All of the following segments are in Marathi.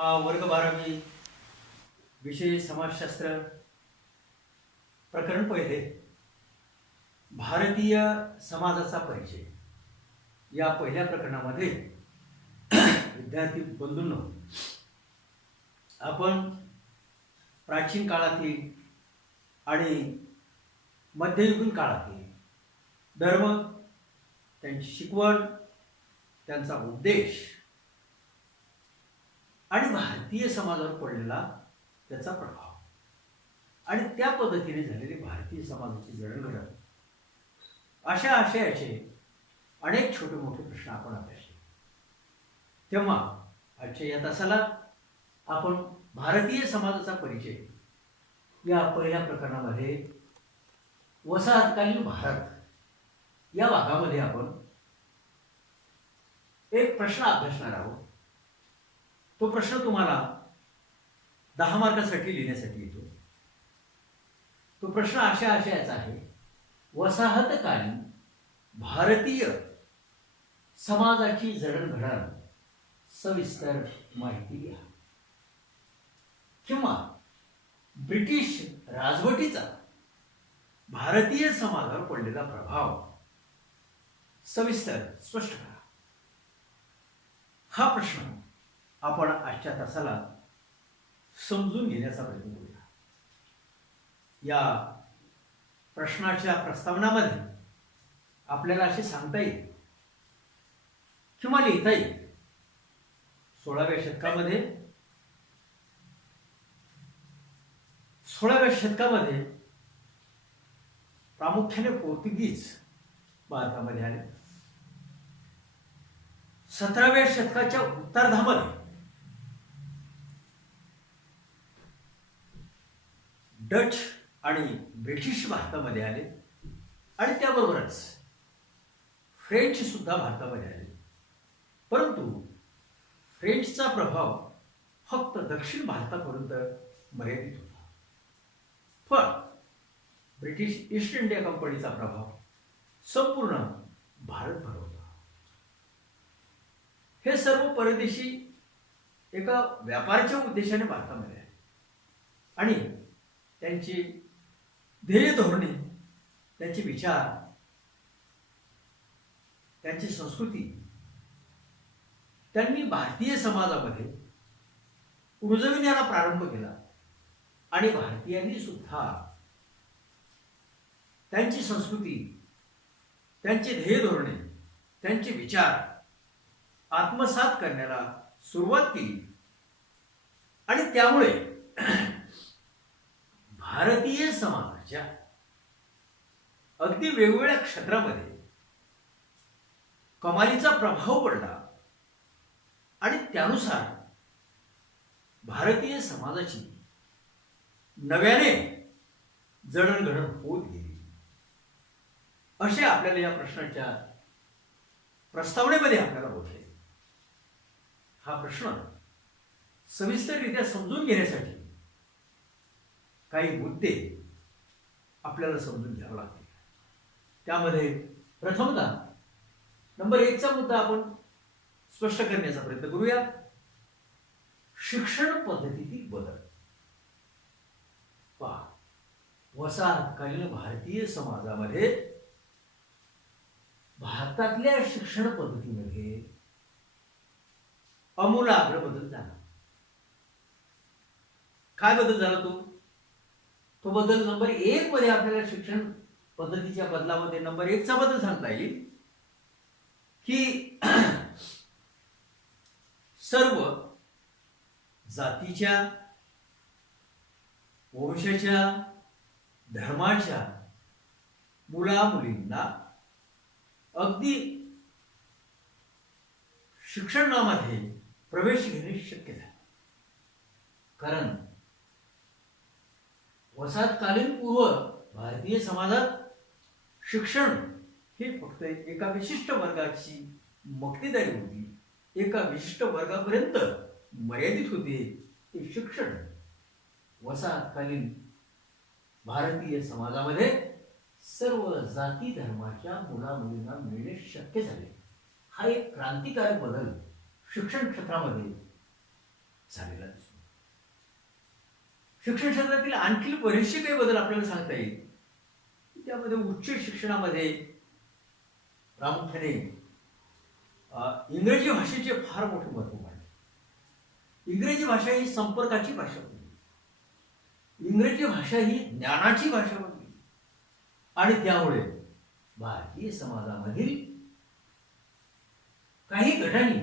वर्ग 12वी विषय समाजशास्त्र प्रकरण पहिले भारतीय समाजाचा परिचय या पहिल्या प्रकरणामध्ये विद्यार्थी बंधूंनो आपण प्राचीन काळातील आणि मध्ययुगीन काळातील धर्म, त्यांची शिकवण, त्यांचा उद्देश आणि भारतीय समाजावर पडलेला त्याचा प्रभाव आणि त्या पद्धतीने झालेली भारतीय समाजाची जडणघडण अशा आशयाचे अनेक छोटे मोठे प्रश्न आपण अभ्यासले. तेव्हा आजच्या या तासाला आपण भारतीय समाजाचा परिचय या पहिल्या प्रकरणामध्ये वसाहतकालीन भारत या भागामध्ये आपण एक प्रश्न अभ्यासणार आहोत. तो प्रश्न तुम्हाला 10 मार्कासाठी लिहिण्यासाठी येतो. तो प्रश्न अशा आशयाचा आहे, वसाहतकालीन भारतीय समाजाची जडणघडण सविस्तर माहिती द्या. किंवा ब्रिटिश राजवटीचा भारतीय समाजावर पडलेला प्रभाव सविस्तर स्पष्ट करा. हा प्रश्न आपण आजच्या तासाला समजून घेण्याचा प्रयत्न करूया. या प्रश्नाच्या प्रस्तावनामध्ये आपल्याला असे सांगता येईल किंवा लिहिता येईल, 16व्या शतकामध्ये प्रामुख्याने पोर्तुगीज भारतामध्ये आले. 17व्या शतकाच्या उत्तरार्धामध्ये डच आणि ब्रिटिश भारतामध्ये आले आणि त्याबरोबरच फ्रेंच सुद्धा भारतामध्ये आले. परंतु फ्रेंचचा प्रभाव फक्त दक्षिण भारतापर्यंत मर्यादित होता, पण ब्रिटिश ईस्ट इंडिया कंपनीचा प्रभाव संपूर्ण भारतभर होता. हे सर्व परदेशी एका व्यापाराच्या उद्देशाने भारतामध्ये आले आणि त्यांची ध्येय धोरणे, त्यांचे विचार, त्यांची संस्कृती त्यांनी भारतीय समाजामध्ये रुजविण्याला प्रारंभ केला आणि भारतीयांनी सुद्धा त्यांची संस्कृती, त्यांचे ध्येय धोरणे, त्यांचे विचार आत्मसात करण्याला सुरुवात केली आणि त्यामुळे भारतीय समाजाच्या अगदी वेगवेगळ्या क्षेत्रामध्ये कमालीचा प्रभाव पडला आणि त्यानुसार भारतीय समाजाची नव्याने जडणघडण होत गेली. असे आपल्याला या प्रश्नाच्या प्रस्तावनेमध्ये आपल्याला होते. हा प्रश्न सविस्तररित्या समजून घेण्यासाठी काही मुद्दे आपल्याला समजून घ्यावे लागतील. त्यामध्ये प्रथमतः नंबर 1चा मुद्दा आपण स्पष्ट करण्याचा प्रयत्न करूया. शिक्षण पद्धतीतील बदल. पहा, वसाहतकालीन भारतीय समाजामध्ये भारतातल्या शिक्षण पद्धतीमध्ये आमूलाग्र बदल झाला. काय बदल झाला तो बदल नंबर 1 मध्ये आपल्याला शिक्षण पद्धतीच्या बदलामध्ये नंबर 1चा बदल सांगता येईल की सर्व जातीच्या, वंशाच्या, धर्माच्या मुला-मुलींना अगदी शिक्षणामध्ये प्रवेश घेणे शक्य झाले. कारण वसाहतकालीन पूर्व भारतीय समाजात शिक्षण हे फक्त एका विशिष्ट वर्गाची मक्तेदारी होती, एका विशिष्ट वर्गापर्यंत मर्यादित होते. ते शिक्षण वसाहतकालीन भारतीय समाजामध्ये सर्व जाती धर्माच्या मुला-मुलींना मिळणे शक्य झाले. हा एक क्रांतिकारक बदल शिक्षण क्षेत्रामध्ये झालेला दिसून येतो. शिक्षण क्षेत्रातील आणखी बरेचसे काही बदल आपल्याला सांगता येईल. त्यामध्ये उच्च शिक्षणामध्ये प्रामुख्याने इंग्रजी भाषेचे फार मोठे महत्व वाढले. इंग्रजी भाषा ही संपर्काची भाषा बनली. इंग्रजी भाषा ही ज्ञानाची भाषा बनली. आणि त्यामुळे भारतीय समाजामधील काही गटांनी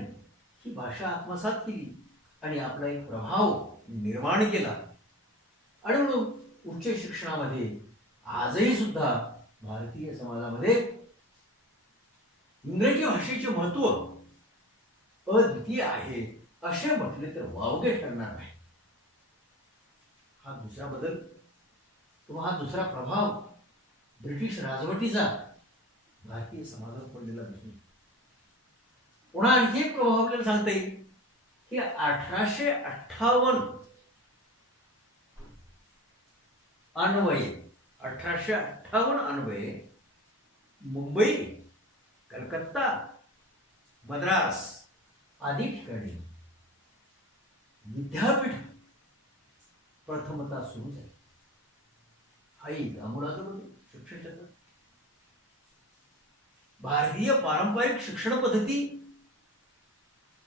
ही भाषा आत्मसात केली आणि आपला एक प्रभाव निर्माण केला. आणि म्हणून उच्च शिक्षणामध्ये आजही सुद्धा भारतीय समाजामध्ये इंग्रजी भाषेचे महत्व अद्वितीय आहे असे म्हटले तर वावगे ठरणार नाही. हा दुसरा बदल किंवा हा दुसरा प्रभाव ब्रिटिश राजवटीचा भारतीय समाजावर पडलेला दिसून. पुन्हा आणखी एक प्रभाव आपल्याला सांगता येईल की 1858 अन्वये मुंबई, कलकत्ता, मद्रास आदी ठिकाणी विद्यापीठ प्रथमतः सुरू झाली. हा एक आमूलाग्र बदल शिक्षण क्षेत्रात. भारतीय पारंपरिक शिक्षण पद्धती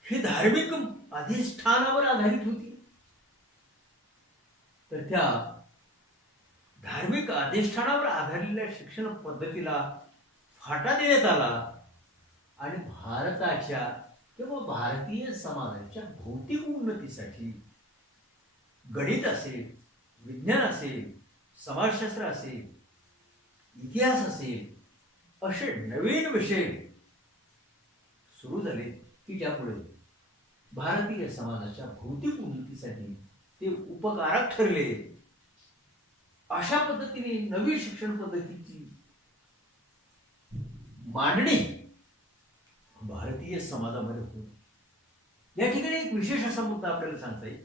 ही धार्मिक अधिष्ठानावर आधारित होती. तर त्या धार्मिक अधिष्ठानावर आधारलेल्या शिक्षण पद्धतीला फाटा देण्यात आला आणि भारताच्या किंवा भारतीय समाजाच्या भौतिक उन्नतीसाठी गणित असेल, विज्ञान असेल, समाजशास्त्र असेल, इतिहास असेल असे नवीन विषय सुरू झाले की ज्यामुळे भारतीय समाजाच्या भौतिक उन्नतीसाठी ते उपकारक ठरले. अशा पद्धतीने नवी शिक्षण पद्धतीची मांडणी भारतीय समाजामध्ये होती. या ठिकाणी एक विशेष असा मुद्दा आपल्याला सांगता येईल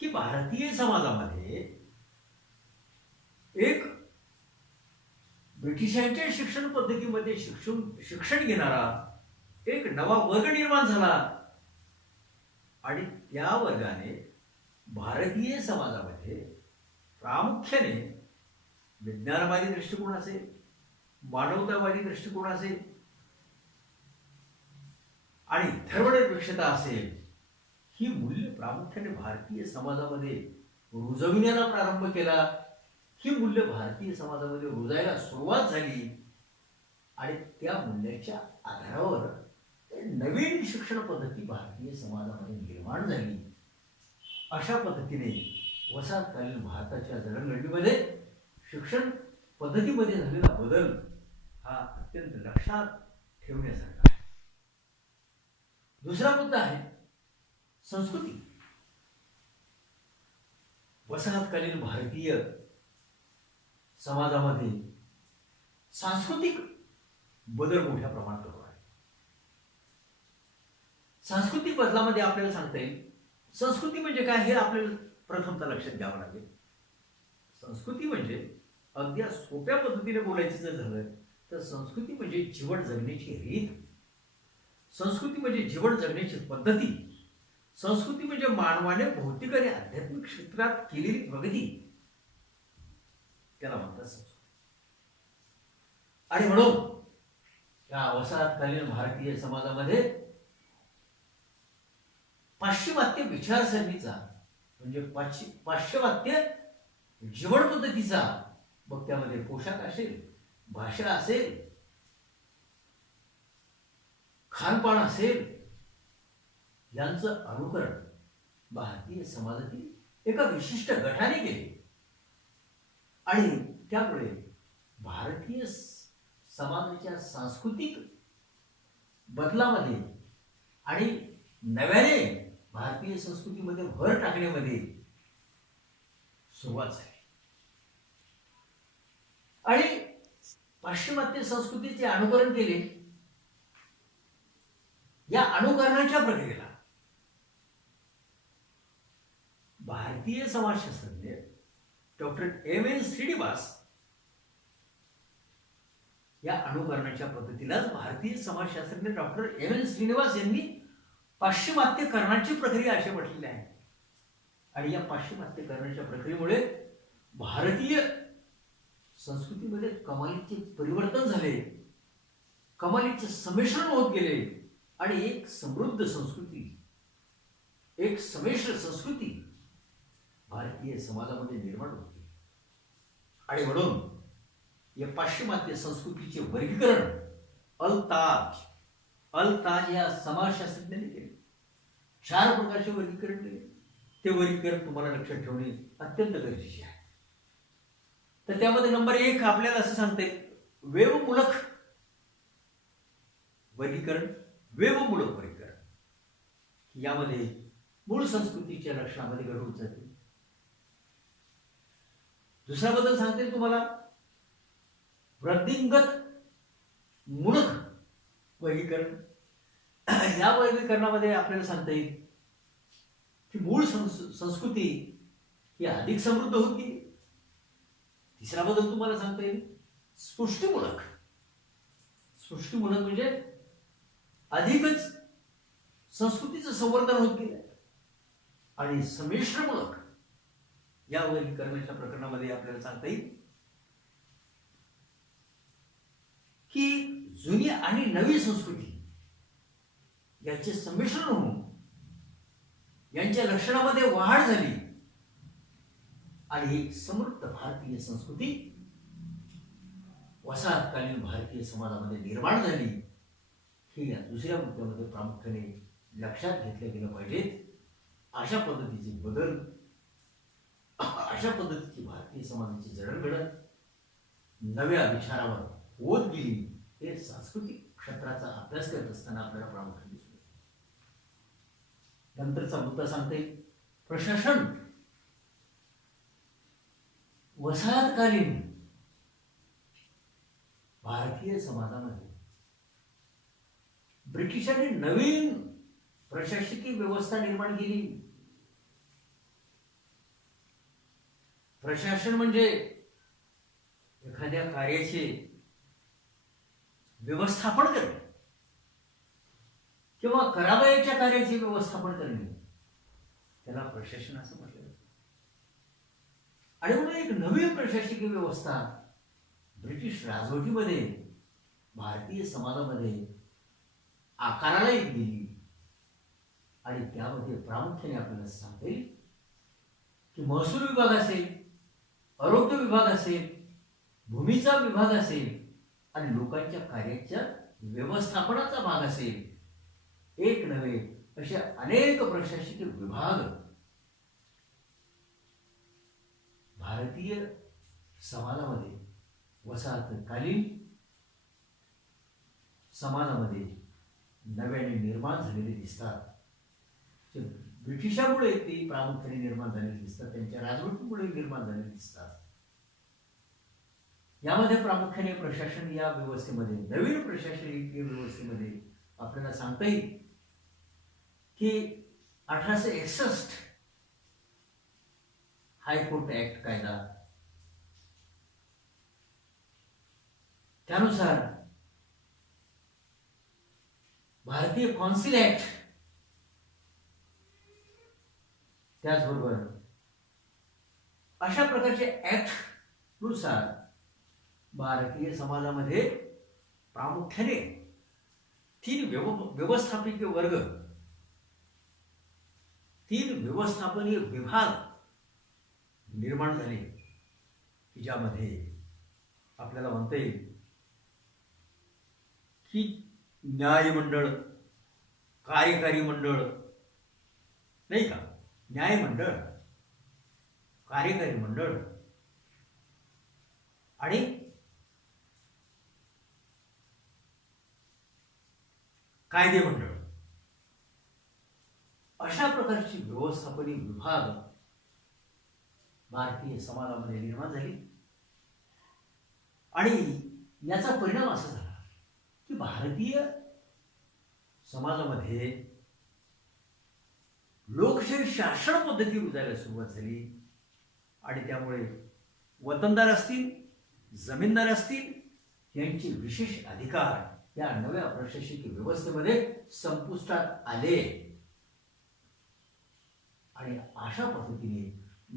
की भारतीय समाजामध्ये एक ब्रिटिशांच्या शिक्षण पद्धतीमध्ये शिक्षण घेणारा एक नवा वर्ग निर्माण झाला आणि त्या वर्गाने भारतीय समाजामध्ये प्रामुख्याने विज्ञानवादी दृष्टिकोन असेल, मानवतावादी दृष्टिकोन असेल आणि धर्मनिरपेक्षता असेल, ही मूल्य प्रामुख्याने भारतीय समाजामध्ये रुजविण्याला प्रारंभ केला. ही मूल्य भारतीय समाजामध्ये रुजायला सुरुवात झाली आणि त्या मूल्याच्या आधारावर नवीन शिक्षण पद्धती भारतीय समाजामध्ये निर्माण झाली. अशा पद्धतीने वसाहतकालीन भारताच्या जडणघडणीमध्ये शिक्षण पद्धतीमध्ये झालेला बदल हा अत्यंत लक्षात ठेवण्यासारखा आहे. दुसरा मुद्दा आहे संस्कृती. वसाहतकालीन भारतीय समाजामध्ये सांस्कृतिक बदल मोठ्या प्रमाणात होतो आहे. सांस्कृतिक बदलामध्ये आपल्याला सांगता येईल संस्कृती म्हणजे काय हे आपल्याला प्रथमतः लक्षात घ्यावं लागेल. संस्कृती म्हणजे अगदी सोप्या पद्धतीने बोलायचं जर झालं तर संस्कृती म्हणजे जीवन जगण्याची रीत, संस्कृती म्हणजे जीवन जगण्याची पद्धती, संस्कृती म्हणजे मानवाने भौतिक आणि आध्यात्मिक क्षेत्रात केलेली प्रगती, त्याला म्हणतात संस्कृती. आणि म्हणून या वसाहतकालीन भारतीय समाजामध्ये पाश्चिमात्य विचारसरणीचा म्हणजे पाश्चिमात्य जीवन पद्धतीचा, मग त्यामध्ये पोशाख असेल, भाषा असेल, खानपान असेल, यांचं अनुकरण भारतीय समाजातील एका विशिष्ट गटाने केले. आणि त्यामुळे भारतीय समाजाच्या सांस्कृतिक बदलामध्ये आणि नव्याने भारतीय संस्कृतीमध्ये भर टाकण्यामध्ये सुरुवात झाली. आणि पाश्चिमात्य संस्कृतीचे अनुकरण केले. या अनुकरणाच्या प्रक्रियेला भारतीय समाजशास्त्रज्ञ डॉक्टर एम.एन. श्रीनिवास या अनुकरणाच्या पद्धतीलाच भारतीय समाजशास्त्रज्ञ डॉक्टर एम.एन. श्रीनिवास यांनी पाश्चिमात्यकरणाची प्रक्रिया अशी म्हटलेली आहे. आणि या पाश्चिमात्यकरणाच्या प्रक्रियेमुळे भारतीय संस्कृतीमध्ये कमालीचे परिवर्तन झाले, कमालीचे संमिश्रण होत गेले आणि एक समृद्ध संस्कृती, एक संमिश्र संस्कृती भारतीय समाजामध्ये निर्माण होते. आणि म्हणून या पाश्चिमात्य संस्कृतीचे वर्गीकरण अल-ताज या समाजशास्त्रज्ञांनी केले. 4 प्रकारचे वर्गीकरण केले. ते वर्गीकरण तुम्हाला लक्षात ठेवणे अत्यंत गरजेचे आहे. तर त्यामध्ये नंबर 1 आपल्याला असं सांगते, वेवमूलक वर्गीकरण. वेवमूलक वर्गीकरण यामध्ये मूळ संस्कृतीच्या लक्षणामध्ये घडवून जाते. दुसरा बदल सांगते तुम्हाला, वृद्धिंगत मूलक वर्गीकरण. या वर्गीकरणामध्ये आपल्याला सांगता येईल की मूळ संस्कृती ही अधिक समृद्ध होत गेली. तिसरा बदल तुम्हाला सांगता येईल सृष्टीमूलक. सृष्टीमूलक म्हणजे अधिकच संस्कृतीचं संवर्धन होत गेलं. आणि संमिश्रमूलक या वर्गीकरणाच्या प्रकरणामध्ये आपल्याला सांगता येईल की जुनी आणि नवी संस्कृती याचे संमिश्रण होऊन यांच्या लक्षणामध्ये वाढ झाली आणि एक समृद्ध भारतीय संस्कृती वसाहतकालीन भारतीय समाजामध्ये निर्माण झाली. हे या दुसऱ्या मुद्द्यामध्ये प्रामुख्याने लक्षात घेतले गेलं पाहिजे. अशा पद्धतीचे बदल, अशा पद्धतीची भारतीय समाजाची जडणघडण नव्या विचारावर होत गेली. हे सांस्कृतिक क्षेत्राचा अभ्यास करत असताना आपल्याला प्रामुख्याने दिसतो. नंतरचा मुद्दा सांगते प्रशासन. वसाहतकालीन भारतीय समाजामध्ये ब्रिटिशांनी नवीन प्रशासकीय व्यवस्था निर्माण केली. प्रशासन म्हणजे एखाद्या कार्याचे व्यवस्थापन करणे किंवा करावयाच्या कार्याचे व्यवस्थापन करणे, त्याला प्रशासन असं म्हटलं जातं. आणि म्हणून एक नवीन प्रशासकीय व्यवस्था ब्रिटिश राजवटीमध्ये भारतीय समाजामध्ये आकाराला येत गेली. आणि त्यामध्ये प्रामुख्याने आपल्याला सांगता येईल की महसूल विभाग असेल, आरोग्य विभाग असेल, भूमीचा विभाग असेल आणि लोकांच्या कार्याच्या व्यवस्थापनाचा भाग असेल, एक नव्हे असे अनेक प्रशासकीय विभाग भारतीय समाजामध्ये, वसाहतकालीन समाजामध्ये नव्याने निर्माण झालेले दिसतात. ब्रिटिशांमुळे ते प्रामुख्याने निर्माण झालेले दिसतात, त्यांच्या राजवटीमुळे निर्माण झालेले दिसतात. यामध्ये प्रामुख्याने प्रशासन या व्यवस्थेमध्ये, नवीन प्रशासकीय व्यवस्थेमध्ये आपल्याला सांगता येईल की 1861 हायकोर्ट ऍक्ट कायदा, त्यानुसार भारतीय कौन्सिल ऍक्ट, त्याचबरोबर अशा प्रकारचे ऍक्ट नुसार भारतीय समाजामध्ये प्रामुख्याने 3 व्यवस्थापकीय वर्ग, 3 व्यवस्थापनीय विभाग निर्माण झाले की ज्यामध्ये आपल्याला म्हणता येईल की न्यायमंडळ, कार्यकारी मंडळ, नाही का, न्यायमंडळ, कार्यकारी मंडळ आणि कायदे मंडळ, अशा प्रकारची व्यवस्थापनीय विभाग भारतीय समाजामध्ये निर्माण झाली. आणि याचा परिणाम असा झाला की भारतीय समाजामध्ये लोकशाही शासन पद्धती रुजायला सुरुवात झाली. आणि त्यामुळे वतनदार असतील, जमीनदार असतील, यांचे विशेष अधिकार या नव्या प्रशासकीय व्यवस्थेमध्ये संपुष्टात आले. आणि अशा पद्धतीने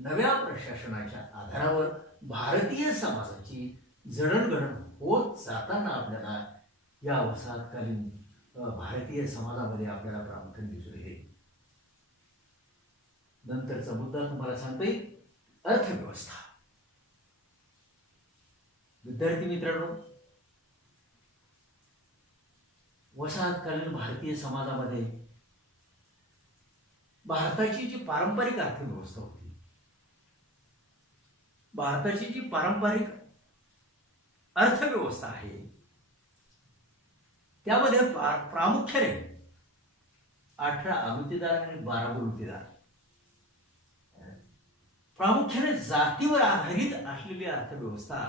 नव्या प्रशासनाच्या आधारावर भारतीय समाजाची जडणघडण होत जाताना आपल्याला या वसाहतकालीन भारतीय समाजामध्ये आपल्याला प्रामुख्याने दिसून येते. नंतरचा मुद्दा तुम्हाला सांगता येईल अर्थव्यवस्था. विद्यार्थी मित्रांनो, वसाहतकालीन भारतीय समाजामध्ये भारताची जी पारंपरिक अर्थव्यवस्था होती, भारताची जी पारंपरिक अर्थव्यवस्था आहे, त्यामध्ये प्रामुख्याने 18 आलुतेदार आणि 12 बलुतेदार, प्रामुख्याने जातीवर आधारित असलेली अर्थव्यवस्था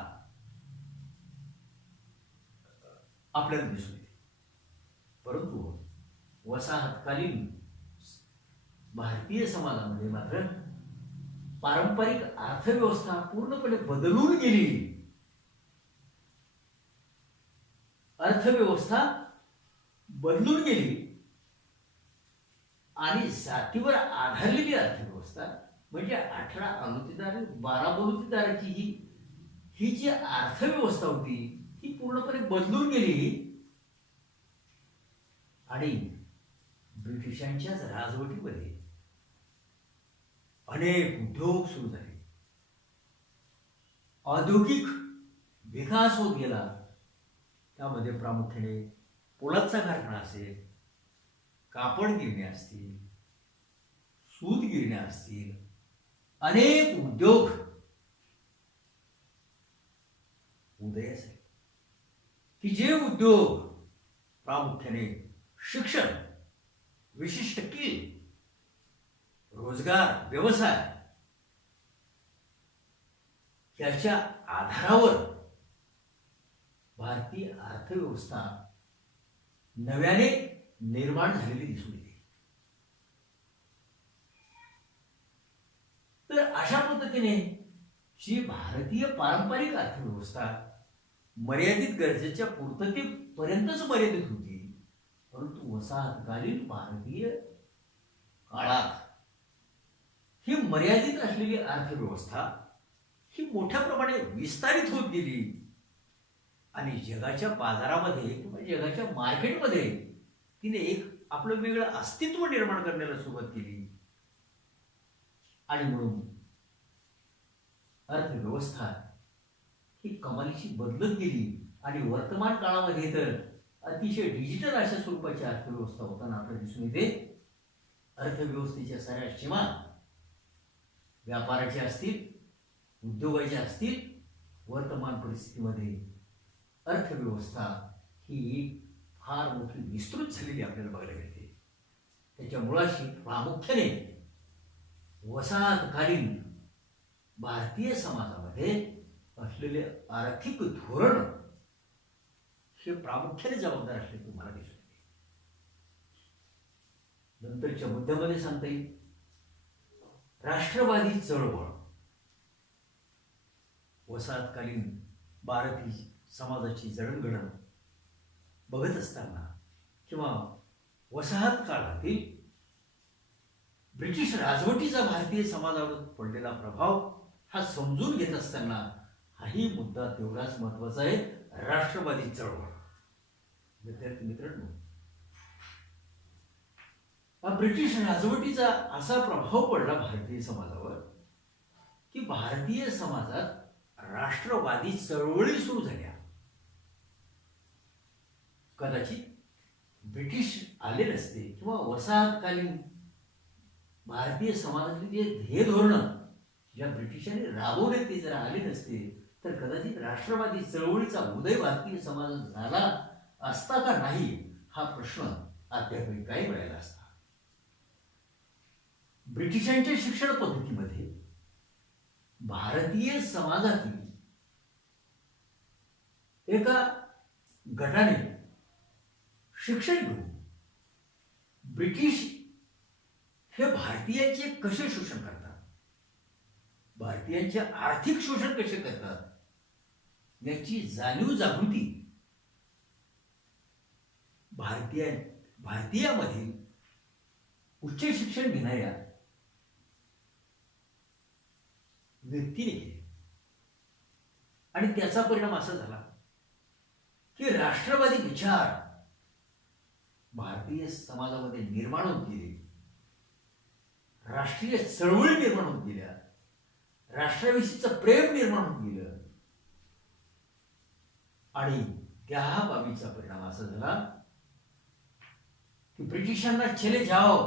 आपल्याला दिसून येते. परंतु वसाहतकालीन भारतीय समाजामध्ये मात्र पारंपरिक अर्थव्यवस्था पूर्णपणे बदलून गेली. अर्थव्यवस्था बदलून गेली आणि जातीवर आधारलेली अर्थव्यवस्था म्हणजे 18 आलुतेदार 12 बलुतेदाराची ही जी अर्थव्यवस्था होती ही पूर्णपणे बदलून गेली आणि ब्रिटिशांच्याच राजवटीमध्ये अनेक उद्योग सुरू झाले. औद्योगिक विकास होत गेला. त्यामध्ये प्रामुख्याने पोलादचा कारखाना असेल, कापड गिरण्या असतील, सूत गिरण्या असतील, अनेक उद्योग उदयास आले की जे उद्योग प्रामुख्याने शिक्षण, विशिष्ट स्किल, रोजगार, व्यवसाय याच्या आधारावर भारतीय अर्थव्यवस्था नव्याने निर्माण झालेली दिसून येते. तर अशा पद्धतीने जी भारतीय पारंपरिक अर्थव्यवस्था मर्यादित गरजेच्या पूर्ततेपर्यंतच मर्यादित होती, परंतु वसाहतकालीन भारतीय काळात ही मर्यादित असलेली अर्थव्यवस्था ही मोठ्या प्रमाणे विस्तारित होत गेली आणि जगाच्या बाजारामध्ये किंवा जगाच्या मार्केटमध्ये तिने एक आपलं वेगळं अस्तित्व निर्माण करण्याला सुरुवात केली. आणि म्हणून अर्थव्यवस्था ही कमालीची बदलत गेली आणि वर्तमान काळामध्ये तर अतिशय डिजिटल अशा स्वरूपाची अर्थव्यवस्था होताना आपल्याला दिसून येते. अर्थव्यवस्थेच्या साऱ्या सीमा व्यापाराच्या असतील, उद्योगाच्या असतील, वर्तमान परिस्थितीमध्ये अर्थव्यवस्था ही फार मोठी विस्तृत झालेली आपल्याला बघायला मिळते. त्याच्या मुळाशी प्रामुख्याने वसाहतकालीन भारतीय समाजामध्ये असलेले आर्थिक धोरण हे प्रामुख्याने जबाबदार असले तुम्हाला दिसून येते. नंतरच्या मुद्द्यामध्ये सांगता येईल राष्ट्रवादी चळवळ. वसाहतकालीन भारतीय समाजाची जडणघडण बघत असताना किंवा वसाहत काळातील ब्रिटिश राजवटीचा भारतीय समाजावर पडलेला प्रभाव हा समजून घेत असताना हाही मुद्दा तेवढाच महत्वाचा आहे, राष्ट्रवादी चळवळ. विद्यार्थी मित्रांनो, ब्रिटिश राजवटीचा असा प्रभाव पडला भारतीय समाजावर की भारतीय समाजात राष्ट्रवादी चळवळी सुरू झाल्या. कदाचित ब्रिटिश आले नसते किंवा वसाहतकालीन भारतीय समाजातली जे ध्येय धोरण ज्या ब्रिटिशांनी राबवले ते जर आले नसते तर कदाचित राष्ट्रवादी चळवळीचा उदय भारतीय समाजात झाला असता का नाही हा प्रश्न अद्यापही काही मिळाला असता. ब्रिटिशांच्या शिक्षण पद्धतीमध्ये भारतीय समाजातील एका गटाने शिक्षण घेऊन ब्रिटिश हे भारतीयांचे कसे शोषण करतात, भारतीयांचे आर्थिक शोषण कसे करतात याची जाणीव जागृती भारतीयामध्ये उच्च शिक्षण घेणाऱ्या व्यक्तीने केले. आणि त्याचा परिणाम असा झाला की राष्ट्रवादी विचार भारतीय समाजामध्ये निर्माण होत गेले, राष्ट्रीय चळवळी निर्माण होत गेल्या, राष्ट्राविषयीचं प्रेम निर्माण होत गेलं. आणि त्या बाबीचा परिणाम असा झाला की ब्रिटिशांना चले जाओ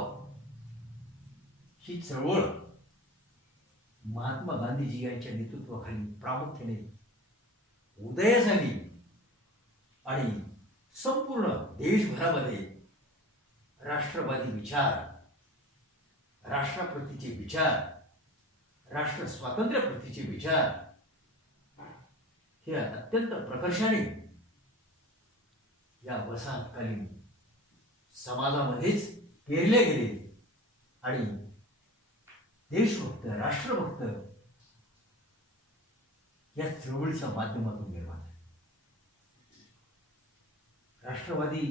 ही चळवळ महात्मा गांधीजी यांच्या नेतृत्वाखाली प्रामुख्याने उदय झाली आणि संपूर्ण देशभरामध्ये राष्ट्रवादी विचार, राष्ट्राप्रतीचे विचार, राष्ट्र स्वातंत्र्याप्रतीचे विचार हे अत्यंत प्रकर्षाने या वसाहतकालीन समाजामध्येच पेरले गेले आणि देशभक्त, राष्ट्रभक्त या चळवळीच्या माध्यमातून निर्माण झाले. राष्ट्रवादी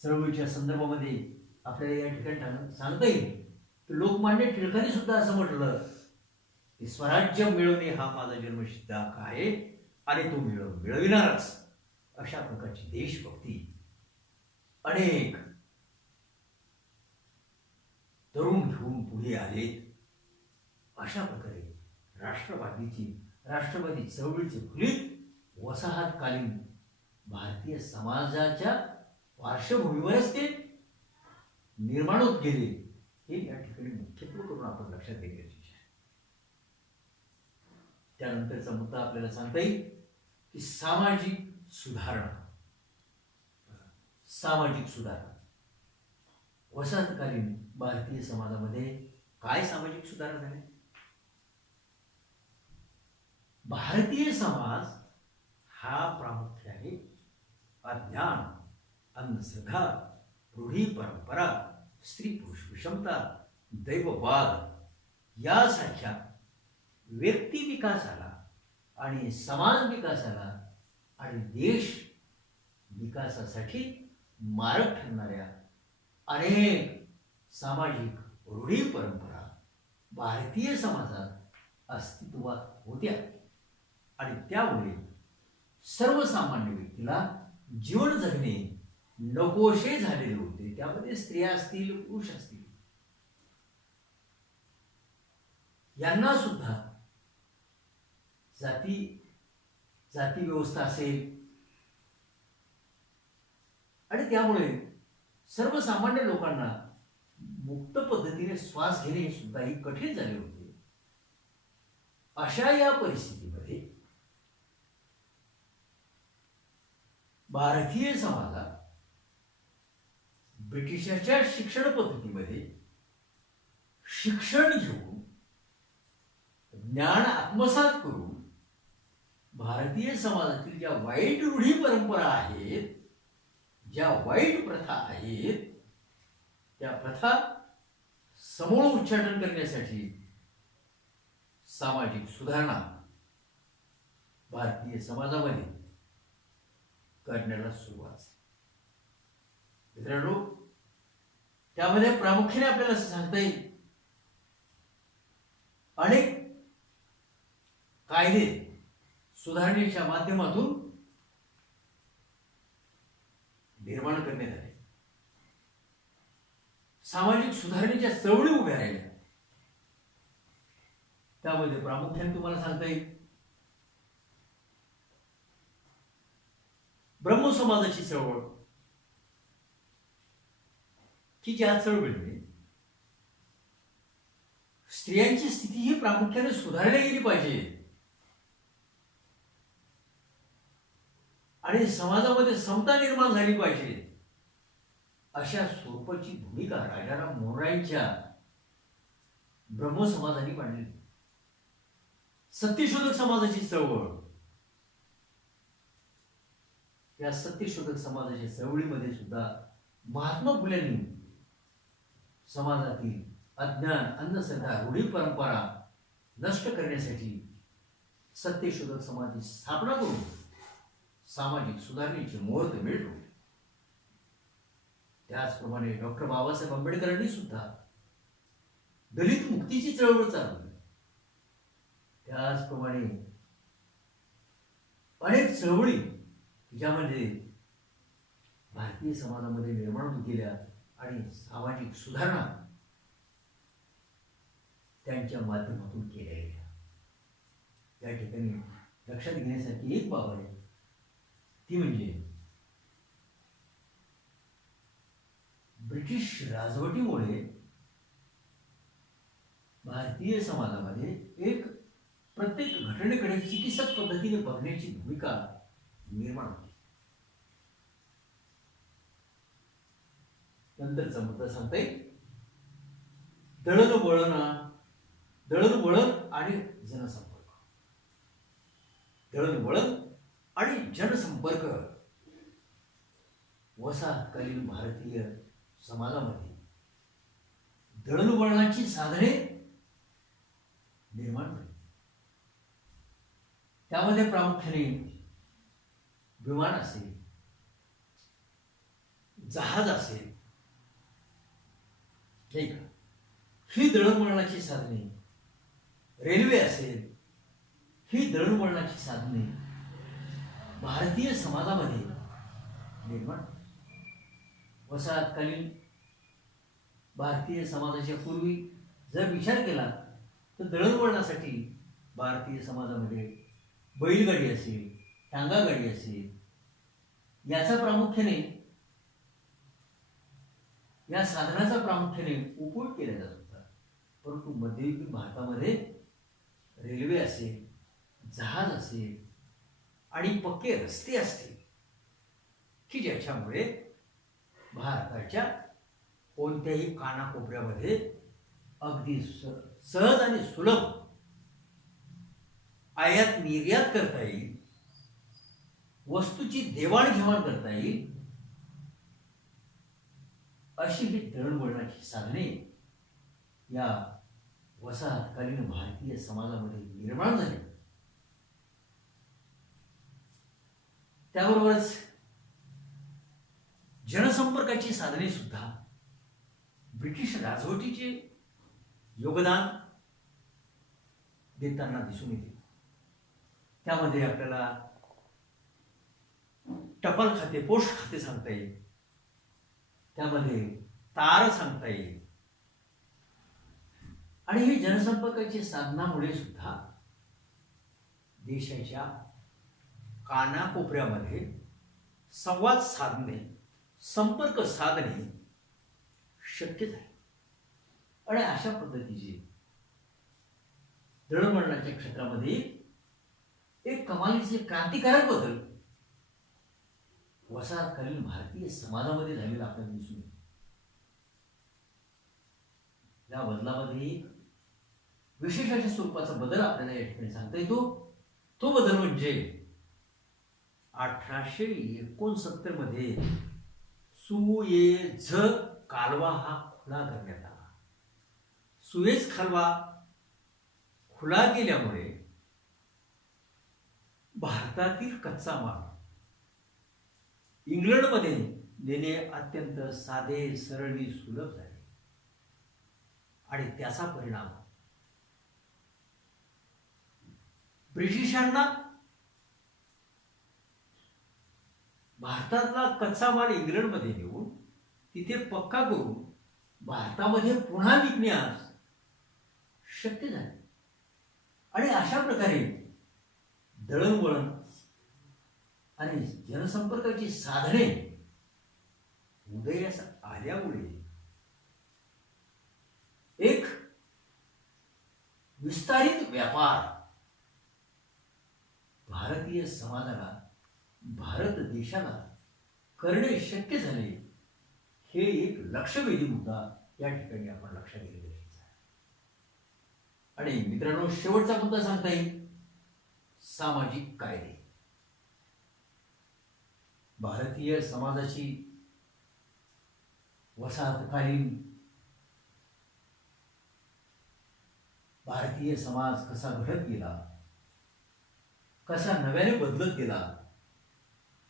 चळवळीच्या संदर्भामध्ये आपल्याला या ठिकाणी सांगता येईल की लोकमान्य टिळकांनी सुद्धा असं म्हटलं की स्वराज्य मिळवणे हा माझा जन्मसिद्ध हक्क आहे आणि तो मिळविणारच. अशा प्रकारची देशभक्ती अनेक तरुण घेऊन पुढे आलेत. अशा प्रकारे राष्ट्रवादी चळवळीचे फलित वसाहतकालीन भारतीय समाजाच्या पार्श्वभूमीवरच ते निर्माण होत गेले. हे या ठिकाणी मुख्यत्व करून आपण लक्षात घेतले. त्यानंतरचा मुद्दा आपल्याला सांगता येईल की सामाजिक सुधारणा. वसाहतकालीन भारतीय समाजामध्ये काय सामाजिक सुधारणा झाल्या? भारतीय समाज हा प्रामुख्याने अज्ञान, अंधश्रद्धा, रूढी परंपरा, स्त्री पुरुष विषमता, दैववाद यासारख्या व्यक्ती विकासाला आणि समाज विकासाला आणि देश विकासासाठी मारक ठरणाऱ्या अनेक सामाजिक रूढी परंपरा भारतीय समाजात अस्तित्वात होत्या आणि त्यामुळे सर्वसामान्य व्यक्तीला जीवन जगणे नकोशे झालेले होते. त्यामध्ये स्त्रिया असतील, पुरुष असतील, यांना सुद्धा जाती व्यवस्था असेल आणि त्यामुळे सर्वसामान्य लोकांना मुक्त पद्धतीने श्वास घेणे हे सुद्धा कठीण झाले होते. अशा या परिस्थितीमध्ये भारतीय समाजात ब्रिटिशांच्या शिक्षण पद्धतीमध्ये शिक्षण घेऊन ज्ञान आत्मसात करून भारतीय समाजातील ज्या वाईट रूढी परंपरा आहेत, ज्या वाईट प्रथा आहेत, त्या प्रथा समूळ उच्चाटन करण्यासाठी सामाजिक सुधारणा भारतीय समाजामध्ये करण्याला सुरुवात झाली. मित्रांनो, त्यामध्ये प्रामुख्याने आपल्याला असं सांगता येईल अनेक कायदे सुधारणेच्या माध्यमातून निर्माण करण्यात आले. सामाजिक सुधारणेच्या चळवळी उभ्या राहिल्या. त्यामध्ये प्रामुख्याने तुम्हाला सांगता येईल ब्रह्म समाजाची चळवळ, की ज्या चळवळीने स्त्रियांची स्थिती ही प्रामुख्याने सुधारली गेली पाहिजे आणि समाजामध्ये समता निर्माण झाली पाहिजे, अशा स्वरूपाची भूमिका राजाराम मोहनरायांच्या ब्रह्म समाजाने मांडली. सत्यशोधक समाजाची चळवळ, या सत्यशोधक समाजाच्या चळवळीमध्ये सुद्धा महात्मा फुल्यांनी समाजातील अज्ञान, अंधश्रद्धा, रूढी परंपरा नष्ट करण्यासाठी सत्यशोधक समाजाची स्थापना करून सामाजिक सुधारणेचे मुहूर्त मिळवले. त्याचप्रमाणे डॉक्टर बाबासाहेब आंबेडकरांनी सुद्धा दलित मुक्तीची चळवळ चालवली. त्याचप्रमाणे अनेक चळवळी ज्यामध्ये भारतीय समाजामध्ये निर्माण होत गेल्या आणि सामाजिक सुधारणा त्यांच्या माध्यमातून केल्या गेल्या. या ठिकाणी लक्षात घेण्यासारखी एक बाब आहे, ती म्हणजे ब्रिटिश राजवटीमुळे भारतीय समाजामध्ये एक प्रत्येक घटनेकडे चिकित्सक पद्धतीने बघण्याची भूमिका निर्माण होती. नंतरचा मुद्दा सांगता येईल दळणवळण आणि जनसंपर्क. दळणवळण आणि जनसंपर्क वसाहतकालीन भारतीय समाजामध्ये दळणवळणाची साधने निर्माण झाली. त्यामध्ये प्रामुख्याने विमान असेल, जहाज असेल, ठीक, ही दळणवळणाची साधने, रेल्वे असेल, ही दळणवळणाची साधने भारतीय समाजामध्ये निर्माण. वसाहतकालीन भारतीय समाजाच्या पूर्वी जर विचार केला तर दळणवळणासाठी भारतीय समाजामध्ये बैलगाडी असेल, टांगागाडी असेल, याचा प्रामुख्याने या साधनाचा प्रामुख्याने उपयोग केला जात होता. परंतु मध्ययुगीन भारतामध्ये रेल्वे असेल, जहाज असेल आणि पक्के रस्ते असतील की ज्याच्यामुळे भारताच्या कोणत्याही कानाकोपऱ्यामध्ये अगदी सहज आणि सुलभ आयात निर्यात करता येईल, वस्तूची देवाणघेवाण करता येईल, अशी ही दळणवळणाची साधने या वसाहतकालीन भारतीय समाजामध्ये निर्माण झाली. त्याबरोबरच जनसंपर्काची साधने सुद्धा ब्रिटिश राजवटीचे योगदान देताना दिसून येते. त्यामध्ये आपल्याला टपाल खाते, पोस्ट खाते सांगता येईल, त्यामध्ये तार सांगता येईल. आणि ही जनसंपर्काची साधनामुळे सुद्धा देशाच्या कानाकोपऱ्यामध्ये संवाद साधणे, संपर्क साधणे शक्य झाले. आणि अशा पद्धतीचे दळणवळणाच्या क्षेत्रामध्ये एक कमालीचे क्रांतिकारक बदल वसाहतकालीन भारतीय समाजामध्ये झालेला आपल्याला दिसून येतो. या बदलामध्ये एक विशेष अशा स्वरूपाचा बदल आपल्याला या ठिकाणी सांगता येतो. तो बदल म्हणजे 1869 मध्ये सुएझ कालवा हा खुला करण्यात आला. सुएझ कालवा खुला गेल्यामुळे भारतातील कच्चा माल इंग्लंडमध्ये नेणे अत्यंत साधे, सरळ, सुलभ झाले. आणि त्याचा परिणाम ब्रिटिशांना भारतातला कच्चा माल इंग्लंडमध्ये नेऊन तिथे पक्का करून भारतामध्ये पुन्हा विकण्यास शक्य झाले. आणि अशा प्रकारे दळणवळण आणि जनसंपर्काची साधने उदयास आल्यामुळे एक विस्तारित व्यापार भारतीय समाजाला, भारत देशाला करणे शक्य झाले. हे एक लक्षवेधी मुद्दा या ठिकाणी आपण लक्षात घेतले गरजेचं आहे. आणि मित्रांनो, शेवटचा मुद्दा सांगता येईल सामाजिक कायदे. भारतीय समाजाची वसाहतकालीन भारतीय समाज कसा घडत गेला, कसा नव्याने बदलत गेला,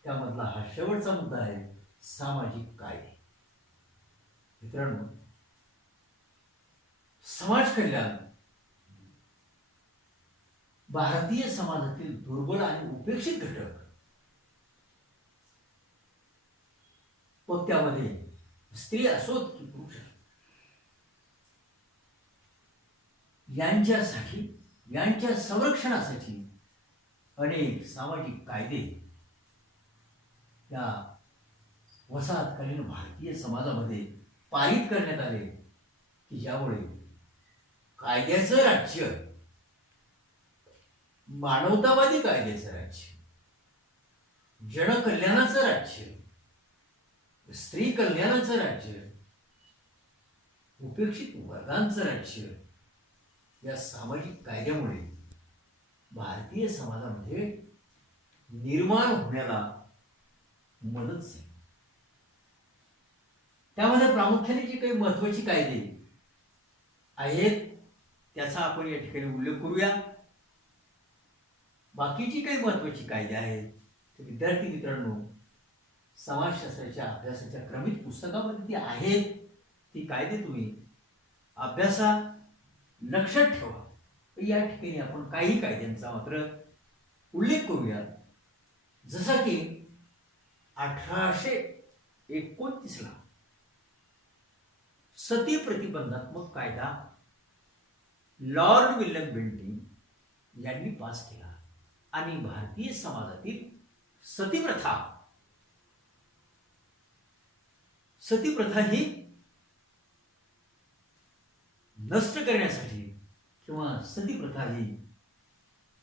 त्यामधला हा शेवटचा मुद्दा आहे सामाजिक कायदे. मित्रांनो, समाज कल्याण भारतीय समाजातील दुर्बल आणि उपेक्षित घटक, व त्यामध्ये स्त्री असोत की पुरुष असोत, यांच्यासाठी, यांच्या संरक्षणासाठी अनेक सामाजिक कायदे या वसाहतकालीन भारतीय समाजामध्ये पारित करण्यात आले की ज्यामुळे कायद्याचं राज्य, मानवतावादी कायद्याचं राज्य, जनकल्याणाचं राज्य, स्त्री कल्याणाचं राज्य, उपेक्षित वर्गांचं राज्य या सामाजिक कायद्यामुळे भारतीय समाजामध्ये निर्माण होण्याला मदत झाली. त्यामध्ये प्रामुख्याने जी काही महत्वाची कायदे आहेत त्याचा आपण या ठिकाणी उल्लेख करूया. बाकीची काही महत्वाची कायदे आहेत ते विद्यार्थी मित्रांनो समाजशास्त्राच्या अभ्यासाच्या क्रमित पुस्तकामध्ये ती आहेत. ती कायदे तुम्ही अभ्यासा लक्षात ठेवा. या ठिकाणी आपण काही कायद्यांचा मात्र उल्लेख करूया. जसा की 1829 ला सती प्रतिबंधात्मक कायदा लॉर्ड विल्यम बेंटिंक यांनी पास केला आणि भारतीय समाजातील सतीप्रथा ही नष्ट करण्यासाठी किंवा सतीप्रथा ही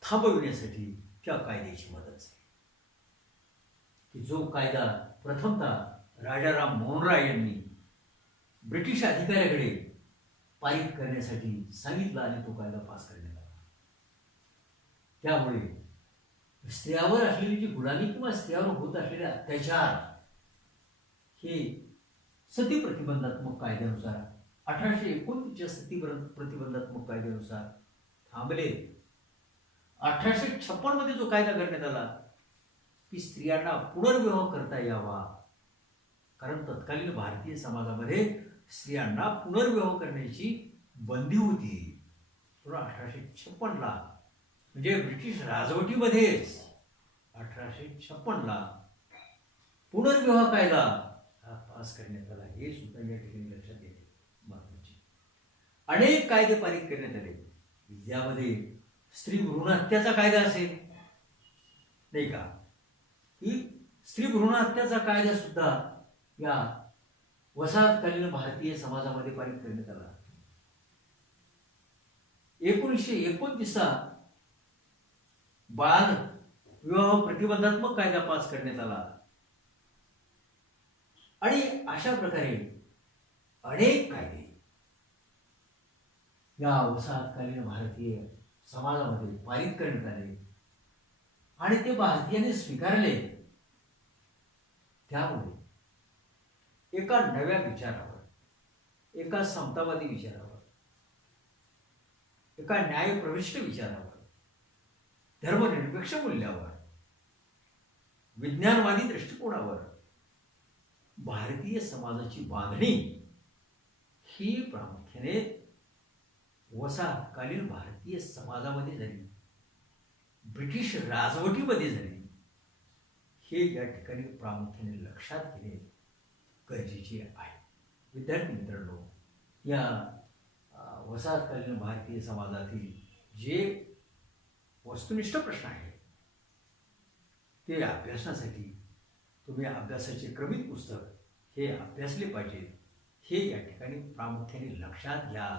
थांबविण्यासाठी त्या कायद्याची मदत झाली. की जो कायदा प्रथमतः राजाराम मोहन राय यांनी ब्रिटिश अधिकाऱ्याकडे पारित करण्यासाठी सांगितलं आणि तो कायदा पास करण्यात आला. त्यामुळे स्त्रियावर असलेली जी गुलामी किंवा स्त्रियावर होत असलेले अत्याचार हे सती प्रतिबंधात्मक कायद्यानुसार 1829च्या सती प्रतिबंधात्मक कायद्यानुसार थांबले. 1856 मध्ये जो कायदा करण्यात आला की स्त्रियांना पुनर्विवाह करता यावा, कारण तत्कालीन भारतीय समाजामध्ये स्त्रियांना पुनर्विवाह करण्याची बंदी होती. 1856 ला म्हणजे ब्रिटिश राजवटीमध्येच 1856 ला पुनर्विवाह कायदा हा पास करण्यात आला. हे सुद्धा या ठिकाणी लक्षात येते. महत्वाचे अनेक कायदे पारित करण्यात आले. यामध्ये स्त्री भ्रूण हत्याचा कायदा असेल नाही का, की स्त्री भ्रूण हत्याचा कायदा सुद्धा या वसाहतकालीन भारतीय समाजामध्ये पारित करण्यात आला. 1929 बाल विवाह प्रतिबंधात्मक कायदा पास करण्यात आला. आणि अशा प्रकारे अनेक कायदे या वसाहतकालीन भारतीय समाजामध्ये पारित करण्यात आले आणि ते भारतीयांनी स्वीकारले. त्यामुळे एका नव्या विचारावर, एका समतावादी विचारावर, एका न्यायप्रविष्ट विचारावर, धर्मनिरपेक्ष मूल्यावर, विज्ञानवादी दृष्टिकोनावर भारतीय समाजाची बांधणी ही प्रामुख्याने वसाहतकालीन भारतीय समाजामध्ये झाली, ब्रिटिश राजवटीमध्ये झाली. हे या ठिकाणी प्रामुख्याने लक्षात घेणे गरजेचे आहे. विद्यार्थी मित्रांनो, या वसाहतकालीन भारतीय समाजातील जे वस्तुनिष्ठ प्रश्न आहेत ते अभ्यासासाठी तुम्ही अभ्यासाचे क्रमित पुस्तक हे अभ्यासले पाहिजे. हे या ठिकाणी प्रामुख्याने लक्षात घ्या.